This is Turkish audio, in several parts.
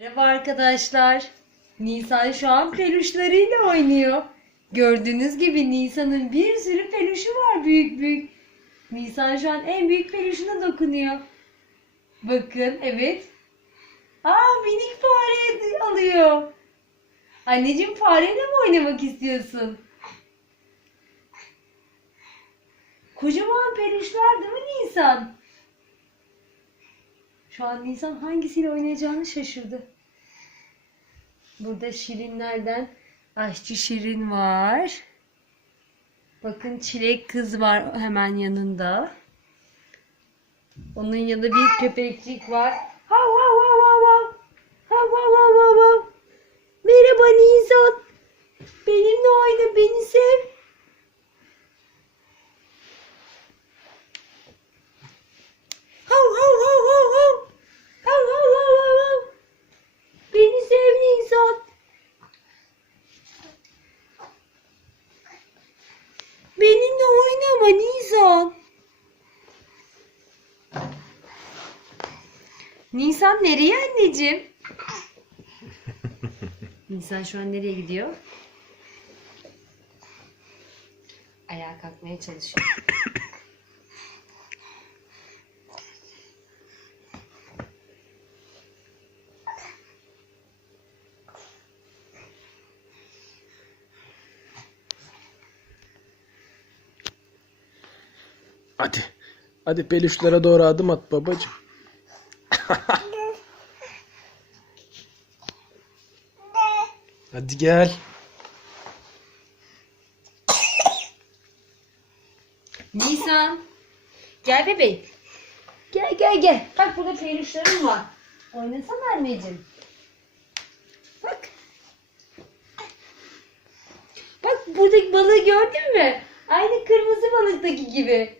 Merhaba arkadaşlar. Nisan şu an peluşlarıyla oynuyor. Gördüğünüz gibi Nisan'ın bir sürü peluşu var büyük büyük. Nisan şu an en büyük peluşuna dokunuyor. Bakın evet. Aa minik fare alıyor. Anneciğim fareyle mi oynamak istiyorsun? Kocaman peluşlar değil mi Nisan? Şu an Nisan hangisiyle oynayacağını şaşırdı. Burada şirinlerden aşçı şirin var. Bakın çilek kız var hemen yanında. Onun yanında bir köpekçik var. Hav hav hav hav hav. Hav hav hav hav hav. Merhaba Nisan. Benimle oyna beni sev. Hav hav hav hav hav. Hav hav hav hav hav. Beni sev Nisan. Benimle oynama Nisan. Nisan nereye anneciğim? Nisan şu an nereye gidiyor? Ayağa kalkmaya çalışıyor. Hadi. Hadi peluşlara doğru adım at babacığım. Hadi gel. Nisan. Gel bebeğim. Gel gel gel. Bak burada peluşlarım var. Oynasana anneciğim. Bak. Bak buradaki balığı gördün mü? Aynı kırmızı balıktaki gibi.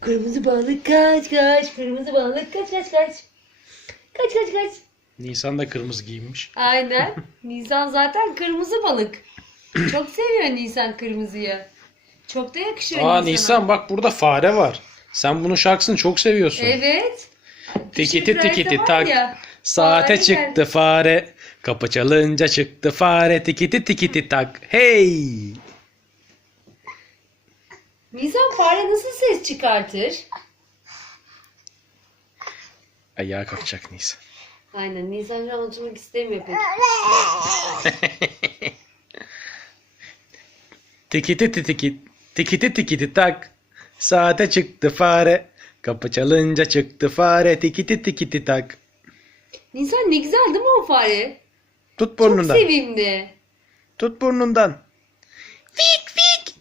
Kırmızı balık kaç kaç, kırmızı balık kaç kaç kaç. Kaç kaç kaç. Nisan da kırmızı giyinmiş. Aynen. Nisan zaten kırmızı balık. Çok seviyor Nisan kırmızıyı. Çok da yakışıyor Aa Nisan'a. Nisan bak burada fare var. Sen bunun şarkısını çok seviyorsun. Evet. Tikiti tikiti tak. ya, Saate fare çıktı geldi. fare. Kapı çalınca çıktı fare. Tikiti tikiti tak. Hey! Nisan fare nasıl ses çıkartır? Ayağa kalkacak Nisan. Aynen Nisan şu an oturmak istemiyor pek. Tikiti tikiti tikiti tikiti tak. Saate çıktı fare. Kapı çalınca çıktı fare. Tikiti tikiti tak. Nisan ne güzel değil mi o fare? Tut Çok burnundan. sevimli. Tut burnundan. Fik fik.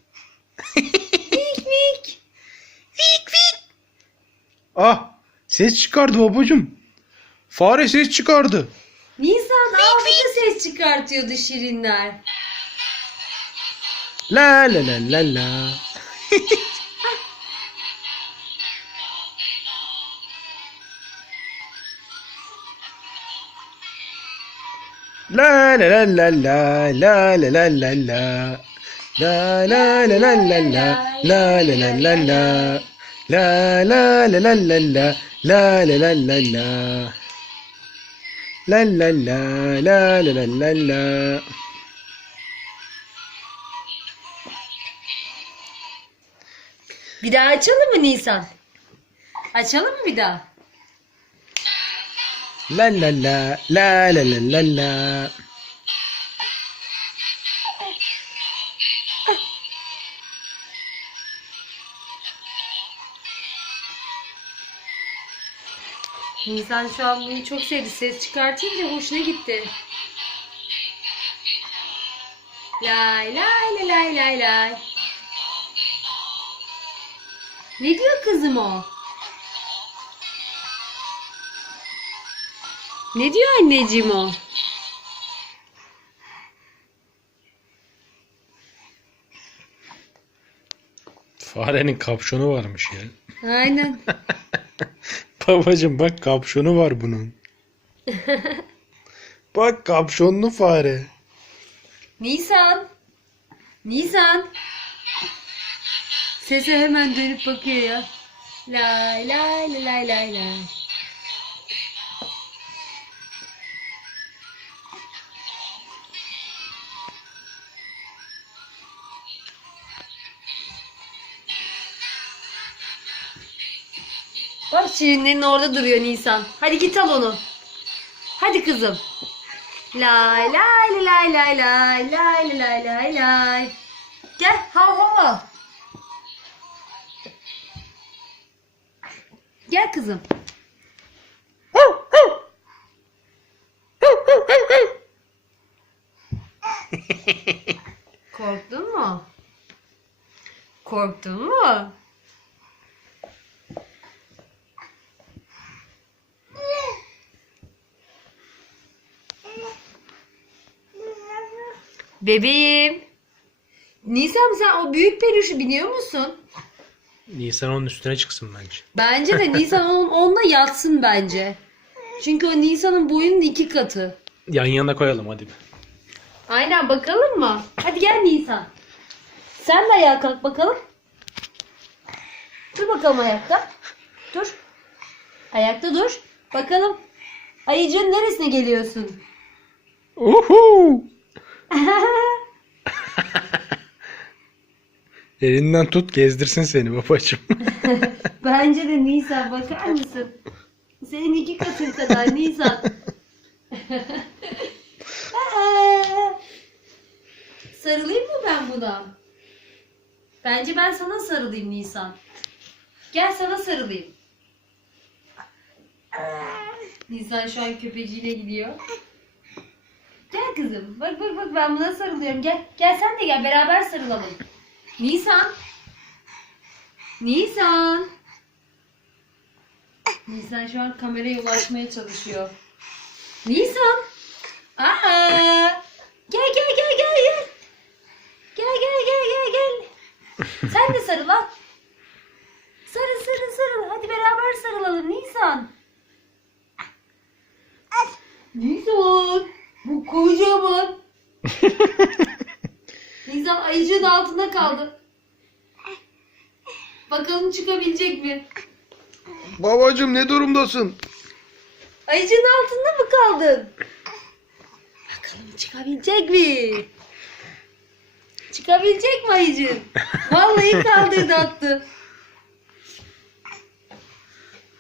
Mik mik. Fik fik. Ah ses çıkardı babacım. Fare ses çıkardı. Nisan de ses çıkartıyordu şirinler. La la la la la. La la la la la la la la la la La la la la la la la la la la la La la la la la la la la la la la La la la la la la la Bir daha açalım mı Nisan? Açalım mı bir daha? La la la la la la la la. Nisan şu an bunu çok sevdi. Ses çıkartınca hoşuna gitti. Lay lay lay lay lay lay. Ne diyor kızım o? Ne diyor anneciğim o? Farenin kapşonu varmış ya. Aynen. Babacım bak kapşonu var bunun. bak kapşonlu fare. Nisan. Nisan. Sese hemen dönüp bakıyor ya. Lay lay lay lay lay Bak Şirinlerin orada duruyor Nisan. Hadi git al onu. Hadi kızım. Lay lay lay lay lay lay lay lay lay. Gel hav hav al. Gel kızım. Korktun mu? Korktun mu? Bebeğim. Nisan sen o büyük peluşu biliyor musun? Nisan onun üstüne çıksın bence. Bence de Nisan onun onunla yatsın bence. Çünkü o Nisan'ın boyunun iki katı. Yan yana koyalım hadi. Aynen bakalım mı? Hadi gel Nisan. Sen de ayağa kalk bakalım. Dur bakalım ayakta. Dur. Ayakta dur. Bakalım. Ayıcığın neresine geliyorsun? Uhu! Elinden tut gezdirsin seni babacım. Bence de Nisan bakar mısın? Senin iki katın kadar Nisan. Sarılayım mı ben buna? Bence ben sana sarılayım Nisan. Gel sana sarılayım. Nisan şu an köpeciyle gidiyor. Kızım. Bak bak bak ben buna sarılıyorum. Gel. Gel sen de gel beraber sarılalım. Nisan. Nisan. Nisan şu an kameraya ulaşmaya çalışıyor. Nisan. Aa! Gel gel gel gel gel. Gel gel gel gel gel. Sen de sarıl al. Sarıl sarıl sarıl. Hadi beraber sarılalım Nisan. Nisan. Bu kocaman. Ayıcığın altında kaldı. Bakalım çıkabilecek mi? babacım ne durumdasın? Ayıcığın altında mı kaldın? Bakalım çıkabilecek mi? Çıkabilecek mi ayıcığın? Vallahi kaldırdı attı.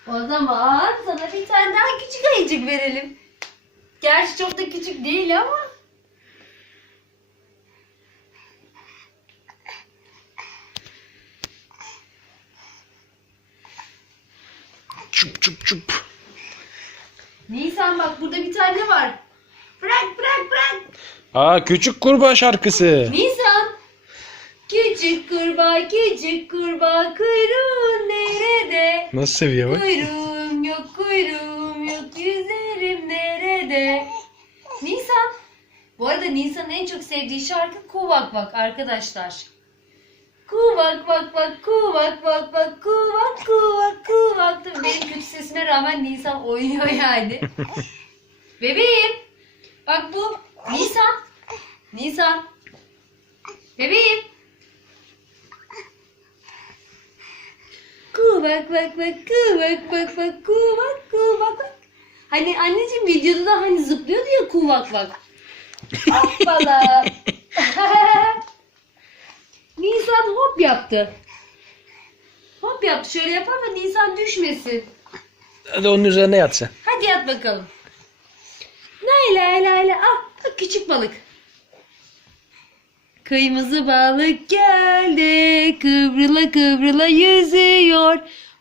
O zaman sana bir tane daha küçük ayıcık verelim. Gerçi çok da küçük değil ama. Bak burada bir tane var. Bırak bırak bırak. Aa küçük kurbağa şarkısı. Nisan. Küçük kurbağa küçük kurbağa kuyruğun nerede? Nasıl seviyor bak? Kuyruğum yok kuyruğum yok yüzlerim nerede? Nisan. Bu arada Nisan'ın en çok sevdiği şarkı Kuvak Vak arkadaşlar. Kuvak vak vak kuvak vak vak kuvak kuvak kuvak. Tabii benim kötü sesime rağmen Nisan oynuyor yani. Bebeğim. Bak bu Nisan. Nisan. Bebeğim. Kuvak vak vak kuvak vak vak kuvak kuvak vak. Hani anneciğim videoda da hani zıplıyordu ya kuvak vak. Hoppala. Nisan hop yaptı. Hop yaptı. Şöyle yapar da Nisan düşmesin. Hadi onun üzerine yat sen. Hadi yat bakalım. Lay lay lay lay. Ah bak küçük balık. Kırmızı balık geldi. Kıvrıla kıvrıla yüzüyor.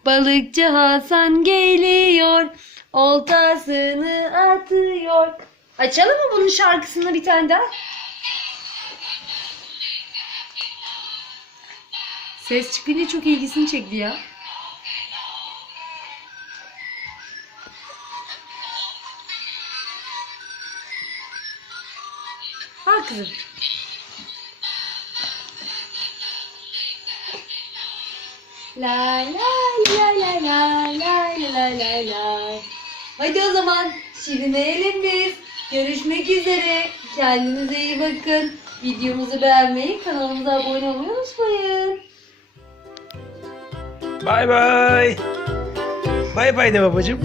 Balıkçı Hasan geliyor. Oltasını atıyor. Açalım mı bunun şarkısını bir tane daha? Ses çıkınca çok ilgisini çekti ya. Al kızım. La la la la la la la la la. Hadi o zaman şirineyelim biz. Görüşmek üzere. Kendinize iyi bakın. Videomuzu beğenmeyi, kanalımıza abone olmayı unutmayın. Bay bay. Bay bay de babacığım.